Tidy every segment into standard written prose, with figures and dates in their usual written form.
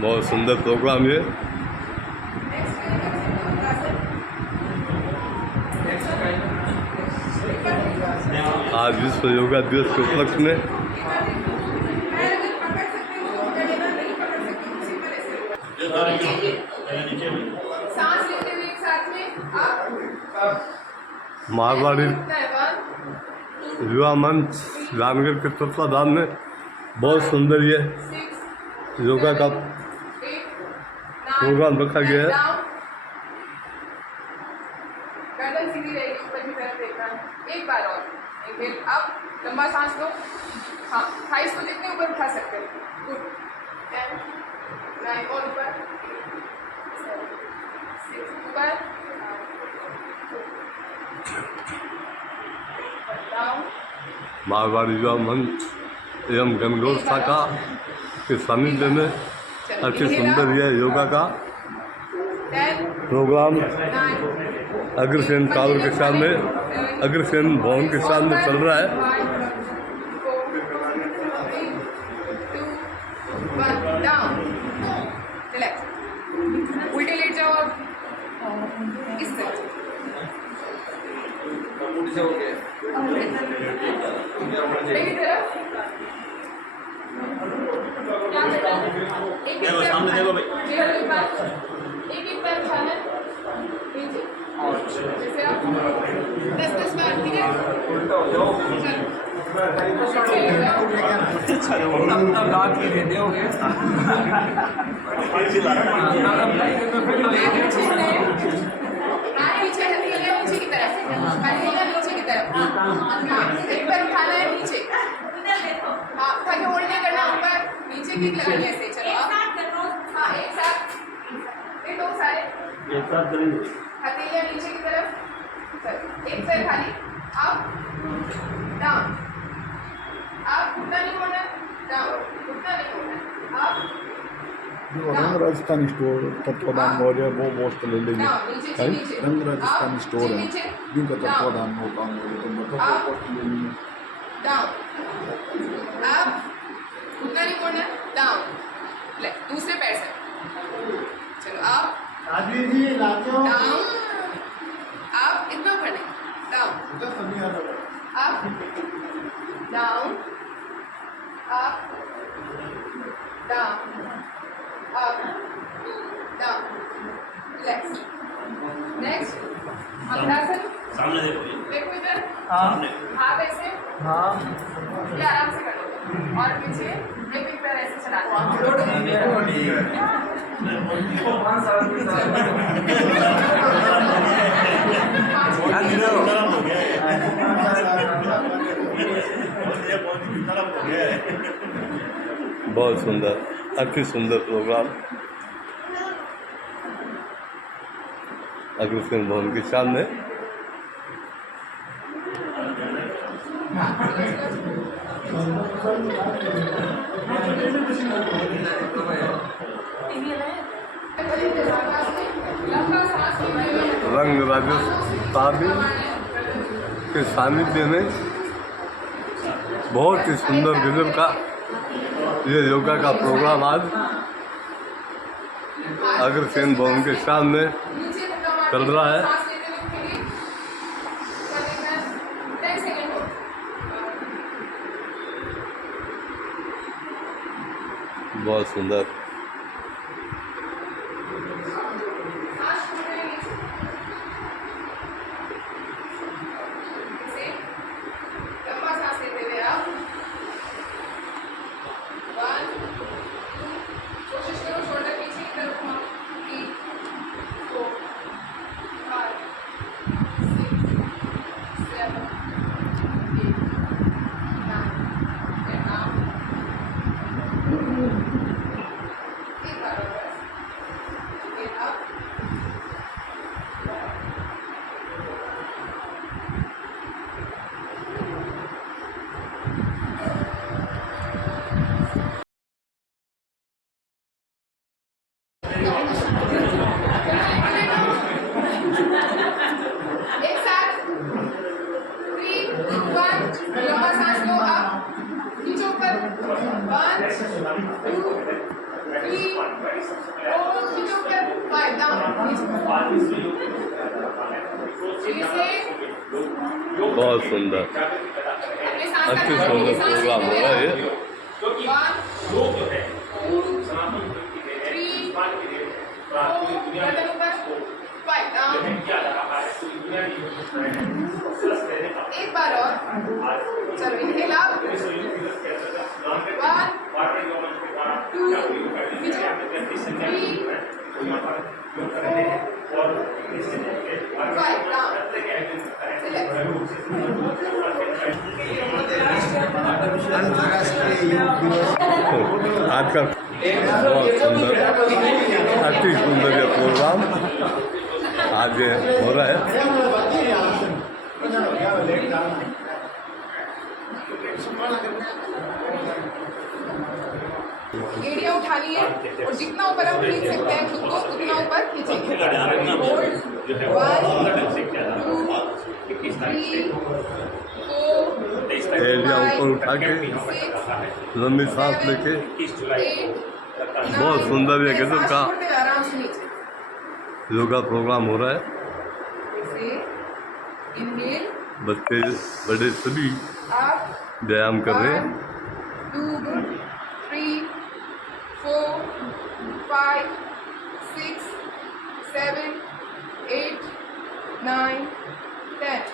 बहुत सुंदर प्रोग्राम ये। आज विश्व योगा दिवस के उपलक्ष्य में मारवाड़ी युवा मंच रामगढ़ के तत्वाधान में बहुत सुंदर ये योगा का प्रोग्राम रखा गया है। गर्दन सीधी रहेगी, ऊपर की तरफ देखना। एक बार और, एक बार अब लंबा सांस लो। हाँ, थाइस को जितने ऊपर उठा सकते हो। गुड। 10 9 और ऊपर 7 6 ऊपर डाउन। मारवाड़ी युवा मंच एवं गणगौर शाखा के सानिध्य में अति सुंदर यह योगा का 10 प्रोग्राम 9 अग्रसेन टावर के सामने, अग्रसेन भवन के सामने चल रहा है। 1 डाउन। रिलैक्स, उल्टे लेट जाओ अब इस तरह। मेरी तरफ क्या करना है? एक सामने देखो भाई, एक पैर उठाना है नीचे, जैसे आप 10 बार, ठीक है? पीछे हथेलियां नीचे की तरफ, हथेलियां नीचे की तरफ। एक पैर उठाना है नीचे, हाँ, ताकि होल्ड नहीं करना, ऊपर नीचे की लगानी है ऐसे। चलो आप, हाँ, एक साथ दो सारे एक साथ करेंगे। हथेलियां नीचे की तरफ, एक पैर खाली, आप डाउन, आप घुटना नहीं मोड़ना, डाउन, घुटना नहीं मोड़ना, आप रंग राजस्थानी स्टोर तत्वाधान मौर्य वो पोस्ट ले लेंगे। डाउन, नीचे से नीचे, रंग राजस्थानी स्टोर है नीचे, जिनका तत्वाधान होता है तो मतलब वो पोस्ट ले लेंगे। डाउन, आप घुटना नहीं मोड़ना, डाउन, ले दूसरे पैर से। चलो आप डाउन, आप इतना ऊपर नहीं, डाउन, आप डाउन, आप डाउन, आप डाउन। रिलैक्स। नेक्स्ट मंगलासन। सामने देखो, देखो इधर, सामने हाथ ऐसे, हाँ, ये आराम से कर लो, और पीछे एक पैर ऐसे चला दो। बहुत सुंदर, अति सुंदर प्रोग्राम अग्रसेन भवन के सामने। रंग राजस्थानी के सानिध्य में बहुत ही सुंदर गजब का ये योगा का प्रोग्राम आज अग्रसेन भवन के सामने चल रहा है। बहुत सुंदर। लंबा सांस लो आप नीचे ऊपर 1 2 3 4 नीचे ऊपर 5 डाउन बहुत सुंदर अच्छे सुंदर प्रोग्राम हो रहा है ये। 1 2 3 4 गर्दन ऊपर 5 डाउन एक बार और चलो इनहेल अप 1 2 3 4 5 डाउन आज का बहुत सुंदर अति सुंदर ये प्रोग्राम आज ये हो रहा है। एड़ियाँ उठानी है और जितना ऊपर हम खींच सकते हैं खुद को उतना ऊपर खींचेंगे। 1 2 3 4 एड़ियाँ ऊपर उठा के लंबी सांस लेके बहुत सुंदर ये गजब का आराम से नीचे योगा प्रोग्राम हो रहा है। इनहेल बच्चे बड़े सभी अप व्यायाम कर रहे हैं। 1 2 3 4 5 6 7 8 9 10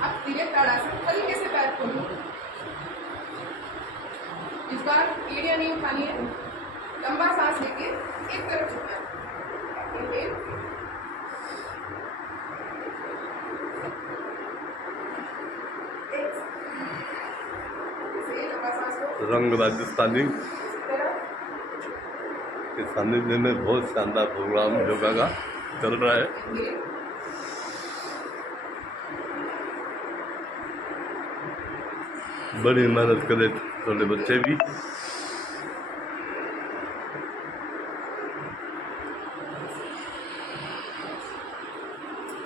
आप धीरे ताड़ासन हल्के से पैर खोलो। इस बार एड़ियाँ नहीं उठानी है, लंबा सांस लेके एक तरफ झुकना है। इनहेल लंबा सांस लो रंग राजस्थानी के सानिध्य में बहुत शानदार प्रोग्राम योगा का चल रहा है। इनहेल बड़ी मेहनत करे छोटे बच्चे भी।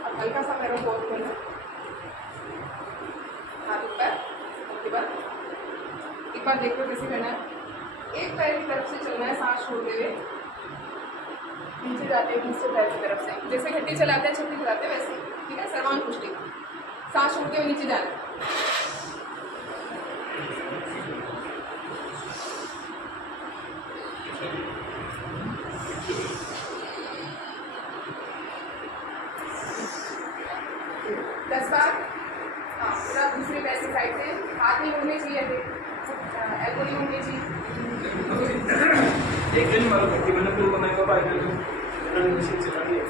अब हल्का सा पैरों को खोलो, हाथ ऊपर, उसके बाद एक बार देखो कैसे करना है। एक पैर की तरफ से चलना है सांस छोड़ते हुए, नीचे जाते हैं दूसरे पैर की तरफ से, जैसे घंटी चलाते हैं छत्ती चलाते हैं वैसे, ठीक है। सर्वांग पुष्टि, सांस छोड़ते हुए नीचे जाना है। दस बार। हाँ, पूरा दूसरे पैर की साइड से हाथ नहीं मुड़ने चाहिए, एल्बो नहीं मुड़नी चाहिए। एक दिन मारो करती मैंने फिर बनाएगा बाइक रनिंग मशीन चलानी है।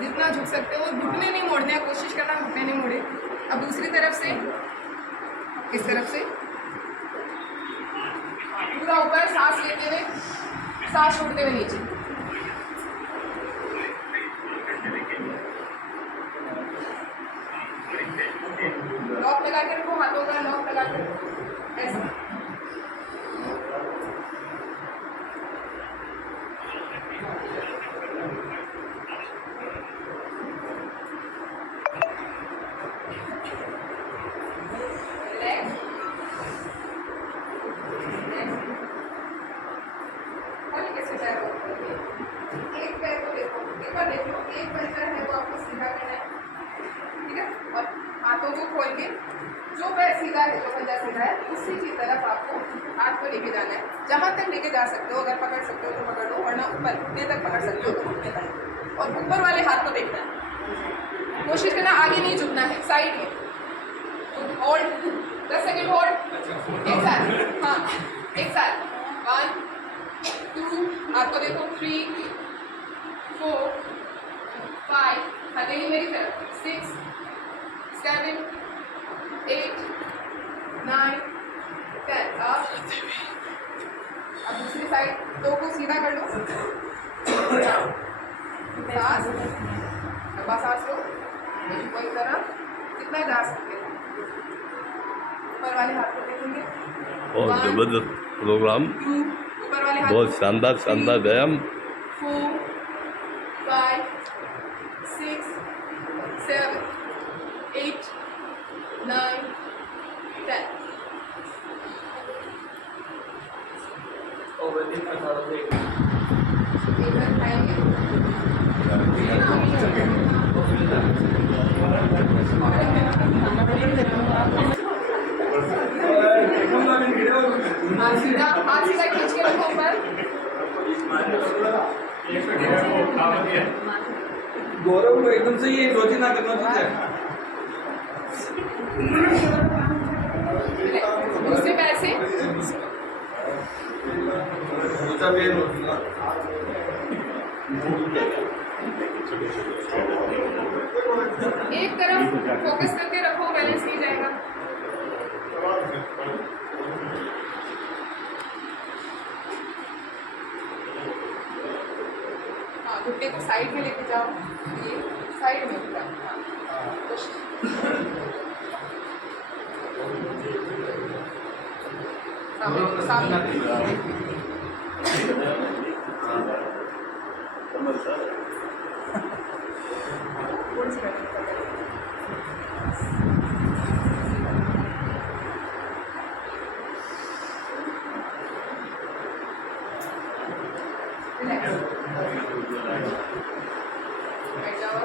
जितना झुक सकते हो, घुटने नहीं मोड़ने हैं, कोशिश करना घुटने नहीं मोड़े। अब दूसरी तरफ से, इस तरफ से पूरा ऊपर सांस लेते हुए, सांस छोड़ते हुए नीचे। लॉक लगा के रखो, हाथों का लॉक लगा के रखो, ऐसा। एक पैर को देखो, एक बार देख लो, एक पैर है वो आपको सीधा करना है, ठीक है। और हाथों को खोल के जो पैर सीधा है, जो पंजा सीधा है, उसी की तरफ आपको हाथ को लेके जाना है। जहाँ तक लेके जा सकते हो, अगर पकड़ सकते हो तो पकड़ लो, वरना ऊपर घुटने तक पकड़ सकते हो तो घुटने तक, और ऊपर वाले हाथ को देखना है। कोशिश करना आगे नहीं झुकना है, साइड में। होल्ड 10 सेकेंड होल्ड, एक साथ, हाँ एक साथ। 1 2 आपको देखो 3 4 5 हथेली मेरी तरफ 6 7 8 9 10 अब दूसरी साइड, दो को सीधा कर लो, सांस, लंबा सांस लो, कोई तरह कितना जा सकते हो। ऊपर वाले हाथ को देखेंगे और जबरदस्त प्रोग्राम ऊपर वाले हाथ बहुत शानदार शानदार व्यायाम। 4 5 6 7 8 9 10 और वैदिक में थोड़ा देख एक बार खाएंगे हाथ सीधा खींच के रखो ऊपर गौरव को एकदम से ये रोजी ना करना चाहिए। दूसरे पैर से एक तरफ फोकस करके रखो, बैलेंस नहीं जाएगा। हाँ, घुट्टे को साइड में लेके जाओ, ये साइड में जाओ। हाँ, सामने सामने बैठ जाओ।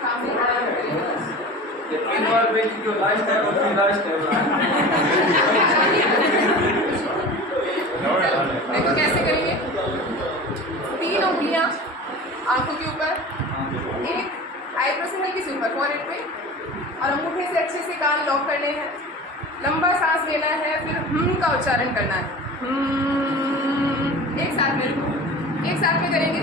सामने आराम करिए। तीन बार बेच जो लास्ट है वो लास्ट है। देखो कैसे करेंगे। 3 उंगलियां आंखों के ऊपर, एक आईब्रो से हल्की सी ऊपर फोrehead पे, और अंगूठे से अच्छे से कान लॉक करने हैं। लंबा सांस लेना है, फिर का उच्चारण करना है। एक साथ में करेंगे।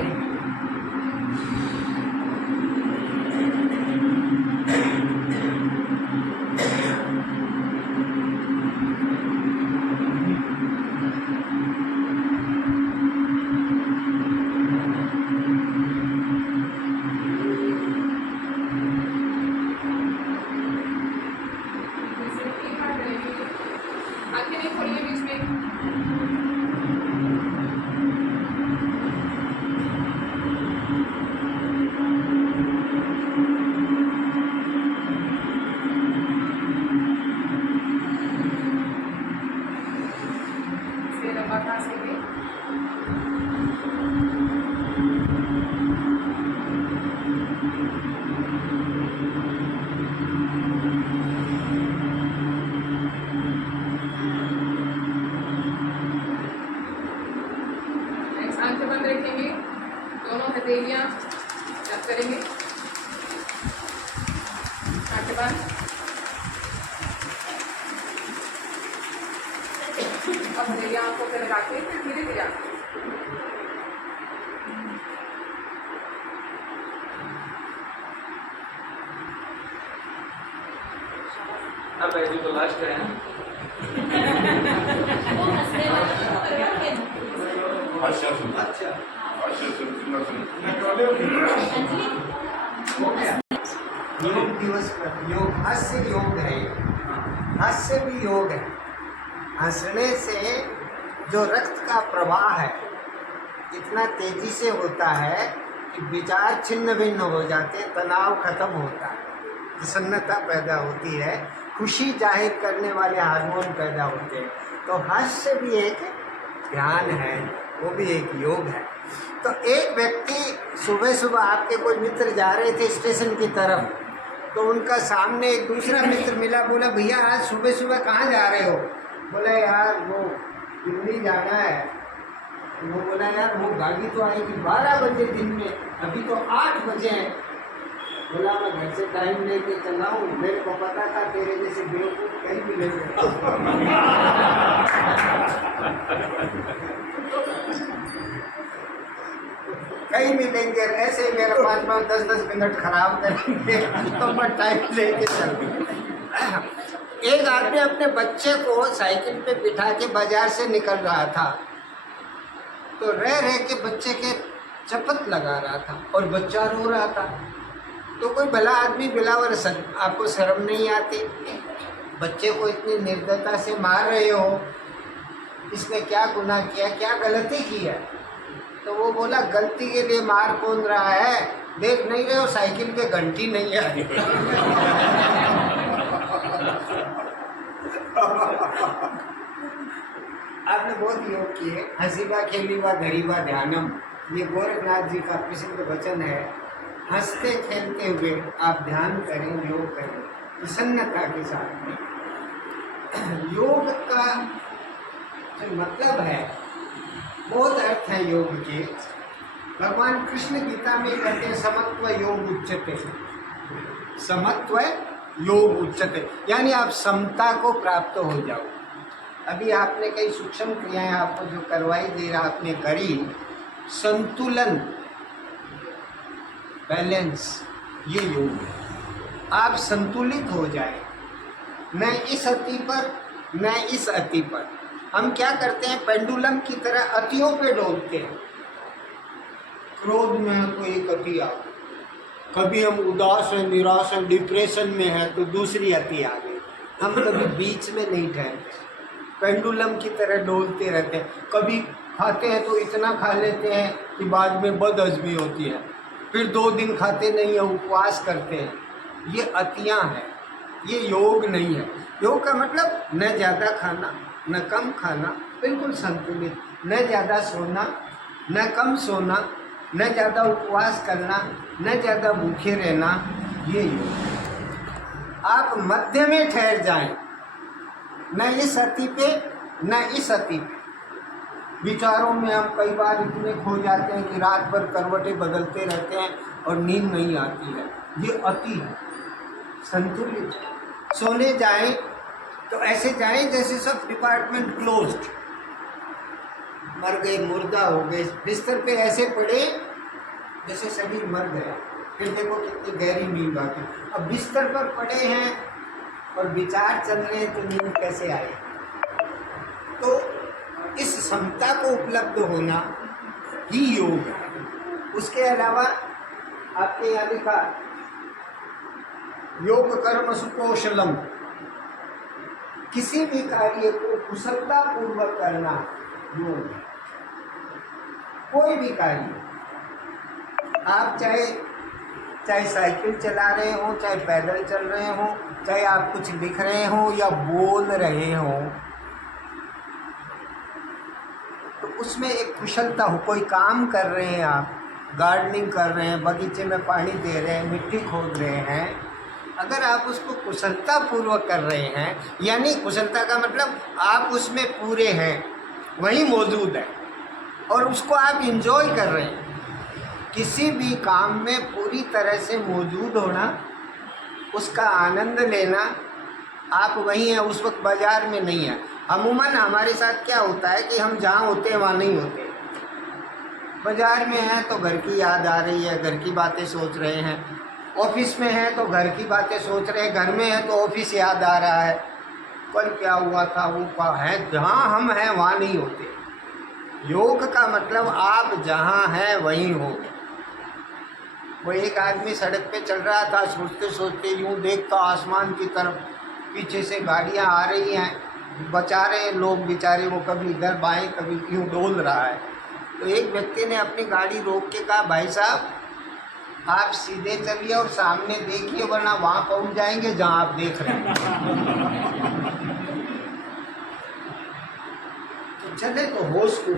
आंखें नहीं खोलिए बीच में। इसलिए लंबा सांस लीजिए। आंखें बंद रखेंगे, दोनों हथेलियां रब करेंगे। आंखें बंद। अब हथेलियां आंखों पे लगा के फिर धीरे धीरे अब ऐसे तो लास्ट है। योग दिवस पर योग हास्य योग है, हास्य भी योग है। हंसने से जो रक्त का प्रवाह है इतना तेजी से होता है कि विचार छिन्न भिन्न हो जाते हैं, तनाव खत्म होता है, प्रसन्नता पैदा होती है, खुशी जाहिर करने वाले हार्मोन पैदा होते हैं। तो हास्य भी एक ध्यान है, वो भी एक योग है। तो एक व्यक्ति सुबह सुबह आपके कोई मित्र जा रहे थे स्टेशन की तरफ, तो उनका सामने एक दूसरा मित्र मिला, बोला भैया आज सुबह सुबह कहाँ जा रहे हो? बोला यार वो दिल्ली जाना है। वो बोला यार वो गाड़ी तो आएगी 12 बजे दिन में, अभी तो 8 बजे हैं। बोला मैं घर से टाइम लेके चला हूँ, मेरे को पता था तेरे जैसे बेवकूफ कहीं मिलेंगे। कहीं मिलेंगे, ऐसे मेरा 5-5 10-10 मिनट खराब करेंगे तो मैं टाइम लेके चलूँ। एक आदमी अपने बच्चे को साइकिल पे बिठा के बाजार से निकल रहा था, तो रह के बच्चे के चपत लगा रहा था और बच्चा रो रहा था। तो कोई भला आदमी बिलावर आपको शर्म नहीं आती? बच्चे को इतनी निर्दयता से मार रहे हो, इसने क्या गुनाह किया, क्या गलती की है? तो वो बोला, गलती के लिए मार कौन रहा है? देख नहीं रहे हो साइकिल के घंटी नहीं है। आपने बहुत योग किए। हंसीबा खेलीबा धरीबा ध्यानम, ये गोरखनाथ जी का प्रसिद्ध वचन है। हंसते खेलते हुए आप ध्यान करें, योग करें प्रसन्नता के साथ में। योग का जो मतलब है, बहुत अर्थ है योग के। भगवान कृष्ण गीता में कहते हैं समत्व योग उच्चते, समत्व योग उच्चते, यानी आप समता को प्राप्त हो जाओ। अभी आपने कई सूक्ष्म क्रियाएं आपको जो करवाई दे रहा आपने करी, संतुलन, बैलेंस, ये योग है। आप संतुलित हो जाए, न इस अति पर न इस अति पर। हम क्या करते हैं, पेंडुलम की तरह अतियों पे डोलते हैं। क्रोध में है तो एक अति आ गई, कभी हम उदास हैं, निराश हैं, डिप्रेशन में हैं तो दूसरी अति आ गई। हम कभी बीच में नहीं ठहरते, पेंडुलम की तरह डोलते रहते हैं। कभी खाते हैं तो इतना खा लेते हैं कि बाद में बदहजमी होती है, फिर 2 दिन खाते नहीं है, उपवास करते हैं। ये अतियाँ हैं, ये योग नहीं है। योग का मतलब न ज़्यादा खाना न कम खाना, बिल्कुल संतुलित, न ज़्यादा सोना न कम सोना, न ज़्यादा उपवास करना न ज़्यादा भूखे रहना, ये योग। आप मध्य में ठहर जाएं, न इस अति पे न इस अति पे। विचारों में हम कई बार इतने खो जाते हैं कि रात भर करवटें बदलते रहते हैं और नींद नहीं आती है, ये अति है। संतुलित सोने जाएं तो ऐसे जाएं जैसे सब डिपार्टमेंट क्लोज्ड, मर गए, मुर्दा हो गए, बिस्तर पे ऐसे पड़े जैसे शरीर मर गया। फिर देखो कितनी गहरी नींद आती। अब बिस्तर पर पड़े हैं और विचार चल रहे हैं तो नींद कैसे आए? तो इस समता को उपलब्ध होना ही योग है। उसके अलावा आपके यहाँ लिखा योग कर्म सुकौशलम, किसी भी कार्य को कुशलता पूर्वक करना योग है। कोई भी कार्य, आप चाहे साइकिल चला रहे हो, चाहे पैदल चल रहे हो, चाहे आप कुछ लिख रहे हो या बोल रहे हो, तो उसमें एक कुशलता हो। कोई काम कर रहे हैं, आप गार्डनिंग कर रहे हैं, बगीचे में पानी दे रहे हैं, मिट्टी खोद रहे हैं, अगर आप उसको कुशलता पूर्वक कर रहे हैं, यानी कुशलता का मतलब आप उसमें पूरे हैं, वहीं मौजूद है और उसको आप इंजॉय कर रहे हैं। किसी भी काम में पूरी तरह से मौजूद होना, उसका आनंद लेना, आप वहीं हैं, उस वक्त बाजार में नहीं है। अमूमन हमारे साथ क्या होता है कि हम जहाँ होते हैं वहाँ नहीं होते। बाजार में हैं तो घर की याद आ रही है, घर की बातें सोच रहे हैं। ऑफिस में हैं तो घर की बातें सोच रहे हैं, घर में हैं तो ऑफिस याद आ रहा है, कल क्या हुआ था, वो क्या है। जहाँ हम हैं वहाँ नहीं होते। योग का मतलब आप जहाँ हैं वहीं हो। वो एक आदमी सड़क पे चल रहा था, सोचते सोचते यूँ देखता आसमान की तरफ, पीछे से गाड़ियाँ आ रही हैं, बचा रहे हैं लोग बेचारे, वो कभी इधर बाएं कभी यूँ डोल रहा है। तो एक व्यक्ति ने अपनी गाड़ी रोक के कहा, भाई साहब आप सीधे चलिए और सामने देखिए, वरना वहाँ पहुँच जाएंगे जहाँ आप देख रहे हैं। तो चले तो होश